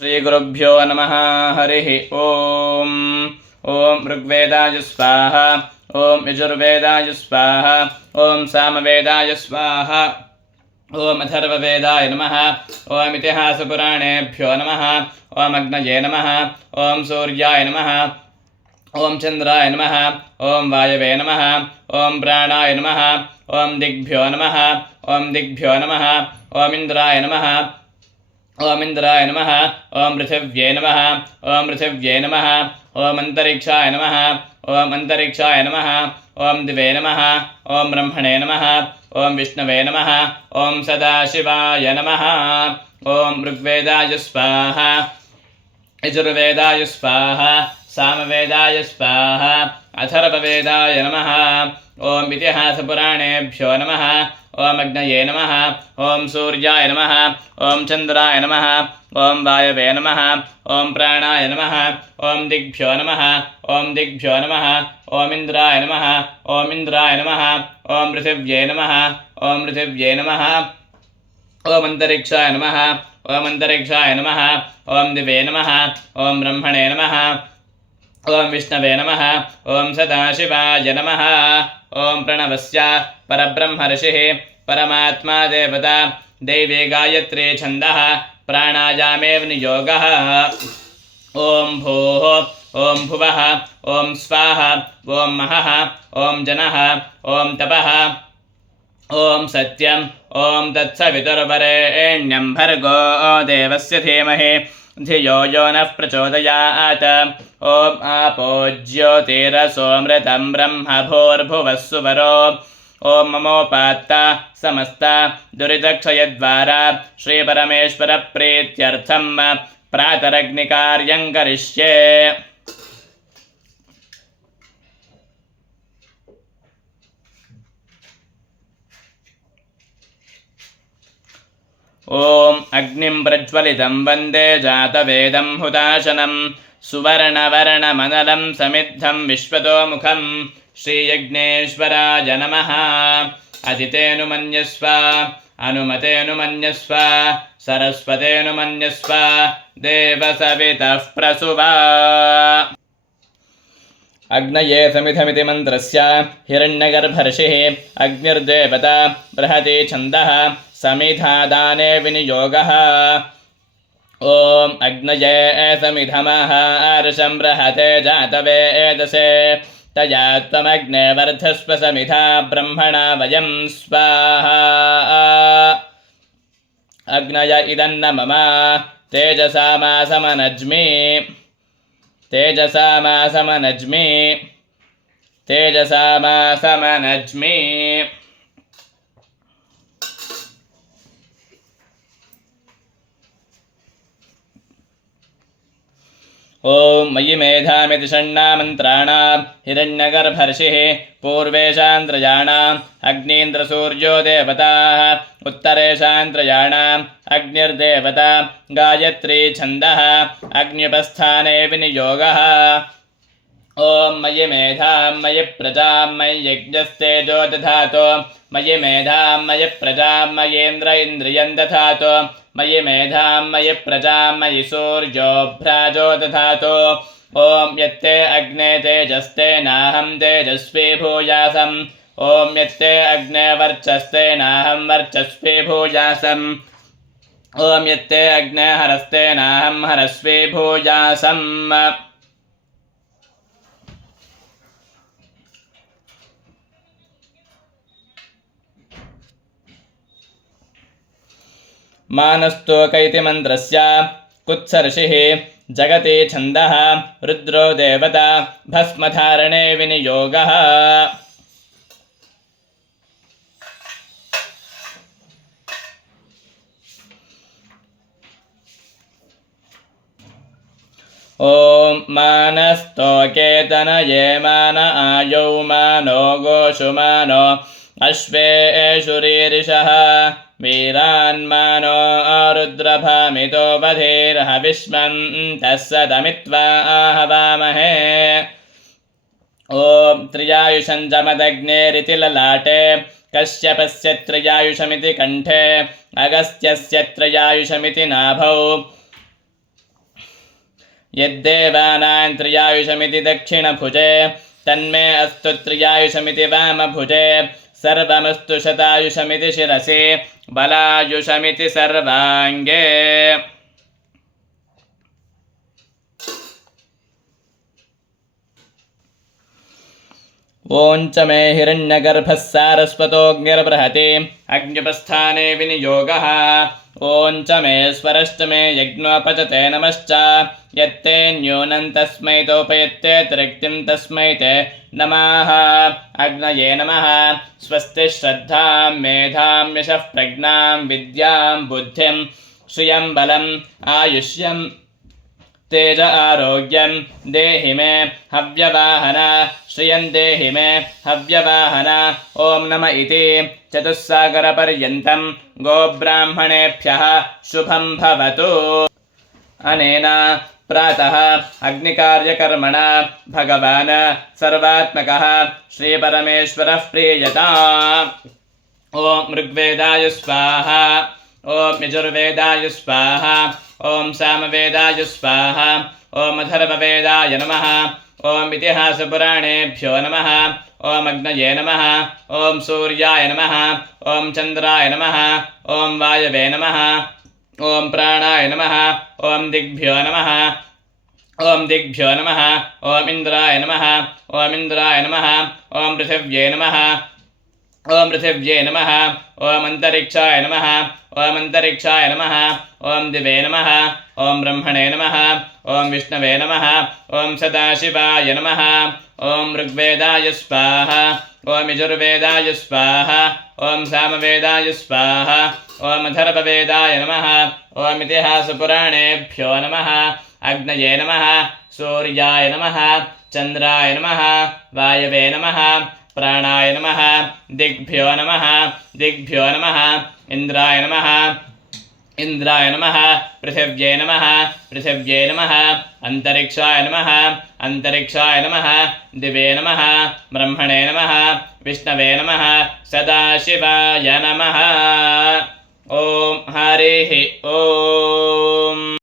श्रीगुरुभ्यो नमः। हरिः ॐ। ॐ ऋग्वेदाय स्वाहा। ॐ यजुर्वेदाय स्वाहा। ॐ सामवेदाय स्वाहा। ॐ अथर्ववेदाय नमः। ॐ इतिहासपुराणेभ्यो नमः। ॐ अग्नये नमः। ॐ सूर्याय नमः। ॐ चन्द्राय नमः। ॐ वायवे नमः। ॐ प्राणाय नमः। ॐ दिग्भ्यो नमः। ॐ दिग्भ्यो नमः। ॐ इन्द्राय नमः। ॐ इन्द्राय नमः। ॐ पृथिव्ये नमः। ॐ पृथिव्ये नमः। ॐ अन्तरिक्षाय नमः। ॐ अन्तरिक्षाय नमः। ॐ दिवे नमः। ॐ ब्रह्मणे नमः। ॐ विष्णवे नमः। ॐ सदाशिवाय नमः। ॐ ऋग्वेदाय स्वाहा। यजुर्वेदाय स्वाहा। सामवेदाय स्वाहा। अथर्ववेदाय नमः। ॐ इतिहासपुराणेभ्यो नमः। ॐ अग्नये नमः। ॐ सूर्याय नमः। ॐ चन्द्राय नमः। ॐ वायवे नमः। ॐ प्राणाय नमः। ॐ दिग्भ्यो नमः। ॐ दिग्भ्यो नमः। ॐ इन्द्राय नमः। ॐ इन्द्राय नमः। ॐ पृथिव्ये नमः। ॐ पृथिव्ये नमः। ॐ अन्तरिक्षाय नमः। ॐ अन्तरिक्षाय नमः। ॐ दिवे नमः। ॐ ब्रह्मणे नमः। ॐ विष्णवे नमः। ॐ सदाशिवाय नमः। ॐ प्रणवस्य परब्रह्मर्षिः परमात्मा देवता दैवी गायत्री छन्दः प्राणायामेव नियोगः। ॐ भूः ॐ भुवः ॐ स्वाहा ॐ महः ॐ जनः ॐ तपः ॐ सत्यम् ॐ तत्सवितुर्वरेण्यं भर्गो देवस्य धीमहि धियो यो नः प्रचोदयात्। ॐ आपो ज्योतिरसोऽमृतं ब्रह्म भूर्भुवः सुवरो। ॐ ममोपात्ता समस्ता दुरितक्षयद्वारा श्रीपरमेश्वरप्रीत्यर्थं प्रातरग्निकार्यं करिष्ये। ॐ अग्निं प्रज्वलितं वन्दे जातवेदं हुताशनं सुवर्णवर्णमनलं समिद्धं विश्वतोमुखं श्रीयज्ञेश्वराय नमः। अदितेऽनुमन्यस्व अनुमतेऽनुमन्यस्व सरस्वतेऽनुमन्यस्व देवसवितः प्रसुवा। अग्नये समिधमिति मन्त्रस्य हिरण्यगर्भर्षिः अग्निर्देवता बृहति छन्दः समिधादाने विनियोगः। ॐ अग्नये समिधमः अर्षं बृहते जातवेदसे तया त्वमग्ने वर्धस्व समिधा ब्रह्मणा वयं स्वाहा। अग्नय इदन्न मम तेजसा मासमनज्मि तेजसा मासमनज्मि तेजसा मासमनज्मि। ॐ मयि मेधामिति षण्णामन्त्राणां हिरण्यगर्भर्षिः पूर्वेषां त्रयाणाम् अग्नीन्द्रसूर्यो देवताः उत्तरेषां त्रयाणाम् अग्निर्देवता गायत्री छन्दः अग्न्युपस्थाने विनियोगः। ॐ मयि मेधां मयि प्रजां मयि यज्ञस्तेजो दधातु मयि मेधां मयि प्रजां मयेन्द्र इन्द्रियं दधातु मयि मेधां मयि प्रजां मयि सूर्यो भ्राजो दधातु। ॐ यत्ते अग्ने तेजस्ते नाहं तेजस्वी भूयासम्। ॐ यत्ते अग्ने वर्चस्ते नाहं वर्चस्वी भूयासम्। ॐ यत्ते अग्ने हरस्ते नाहं हरस्वी भूयासम्। मानस्तोकैति मन्त्रस्य कुत्सर्षिः जगति छन्दः रुद्रो देवता भस्मधारणे विनियोगः। ॐ मानस्तोके तनये मान आयौ मानो गोषु मानो अश्वेषु रीरिषः वीरान्मानो रुद्रभामितो बधिर्हविष्मन्तः सदमित्वा आहवामहे। ॐ त्रियायुषं जमदग्नेरिति ललाटे कश्यपस्य त्रियायुषमिति कण्ठे अगस्त्यस्य त्रयायुषमिति नाभौ यद्देवानां त्रियायुषमिति दक्षिणभुजे तन्मे अस्तु त्रियायुषमिति वामभुजे सर्वमस्तु शतायुषमिति शिरसि बलायुषमिति सर्वाङ्गे ॐ च मे हिरण्यगर्भः सारस्वतोऽग्निर्बृहति अग्न्युपस्थाने विनियोगः ॐ च मे स्वरश्च मे यज्ञोपचते नमश्च यत्ते न्यूनं तस्मै तोपयत्ते त्रिक्तिं तस्मै ते नमः अग्नये नमः स्वस्ति श्रद्धां मेधां यशः प्रज्ञां विद्यां बुद्धिं श्रियं बलम् आयुष्यं तेज आरोग्यं देहि मे हव्यवाहन श्रियं देहि मे हव्यवाहन ॐ नम इति चतुस्सागरपर्यन्तं गोब्राह्मणेभ्यः शुभं भवतु। अनेन प्रातः अग्निकार्यकर्मणा भगवान् सर्वात्मकः श्रीपरमेश्वरः प्रीयताम्। ॐ ऋग्वेदाय स्वाहा ॐ यजुर्वेदाय स्वाहा ॐ सामवेदाय स्वाहा ॐ अथर्ववेदाय नमः ॐ इतिहासपुराणेभ्यो नमः ॐ अग्नये नमः ॐ सूर्याय नमः ॐ चन्द्राय नमः ॐ वायवे नमः ॐ प्राणाय नमः ॐ दिग्भ्यो नमः ॐ दिग्भ्यो नमः ॐ इन्द्राय नमः ॐ इन्द्राय नमः ॐ पृथिव्ये नमः ॐ पृथिव्ये नमः ॐ अन्तरिक्षाय नमः ॐ अन्तरिक्षाय नमः ॐ दिवे नमः ॐ ब्रह्मणे नमः ॐ विष्णवे नमः ॐ सदाशिवाय नमः ॐ ऋग्वेदाय स्वाहा ॐ यजुर्वेदाय स्वाहा ॐ सामवेदाय स्वाहा ॐ अथर्ववेदाय नमः ॐ इतिहासपुराणेभ्यो नमः अग्नये नमः सूर्याय नमः चन्द्राय नमः वायवे नमः प्राणाय नमः दिग्भ्यो नमः इन्द्राय नमः पृथिव्ये नमः अन्तरिक्षाय नमः दिवे नमः ब्रह्मणे नमः विष्णवे नमः सदाशिवाय नमः। ॐ हरिः ॐ।